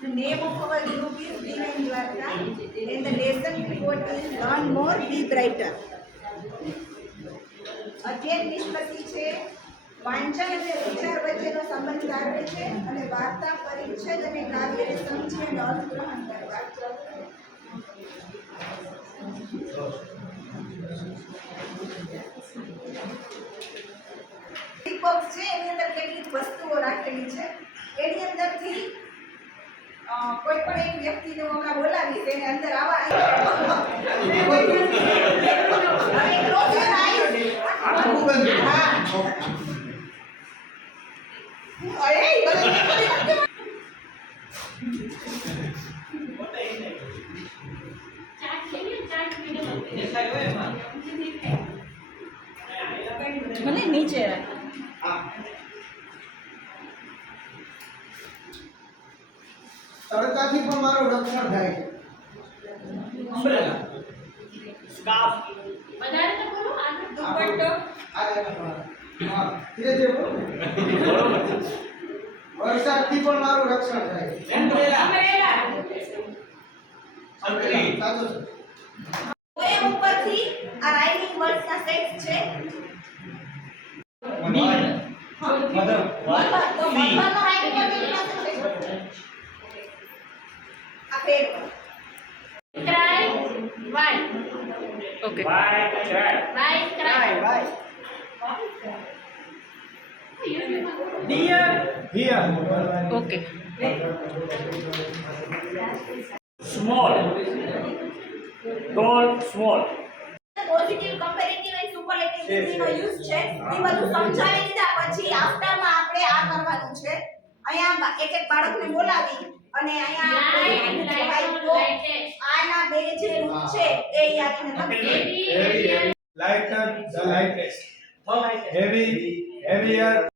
The name of our group is Divine Dwarka and the lesson report is Learn More, Be Brighter. અધ્યયન નિષ્પત્તિ છે વાંચન અને વિચાર વચ્ચેનો સંબંધ તારવે છે અને વાર્તા પરિચ્છેદ અને કાવ્યને સમજી અને અર્થગ્રહણ કરવા. બોક્સ છે એની અંદર કેટલીક વસ્તુઓ રાખેલી છે. એની અંદરથી કોઈ પણ એક વ્યક્તિને મોકા બોલાવી તેને અંદર આવા મને નીચે તડકાથી પણ મારું રક્ષણ થાય છે. અમ્બ્રેલા સ્કાર્ફ વધારે તો બોલો આ દુપટ્ટો હા ધીરે ધીરે બોલો. વરસાદથી પણ મારું રક્ષણ થાય છે. અમ્બ્રેલા છત્રી સાચું છે. એ ઉપરથી આ રાઇમિંગ વર્ડ્સના સેટ્સ છે. મધર તો મધરનો રાઇમિંગ વર્ડ કેટલા છે? આ pair cry why okay why ચાર why cry by dear here okay small tall small positive comparative અને સુપરલેટિવ ડિગ્રીનો યુઝ છે. એ બધું સમજાવી દીધા પછી આફ્ટરમાં આપણે આ કરવાનું છે. અહીંયા એક એક બાળકને બોલાવી અને અહીંયા આના બે જે રૂપ છે એ યાદીને લખી. lighter the lightest heavy heavier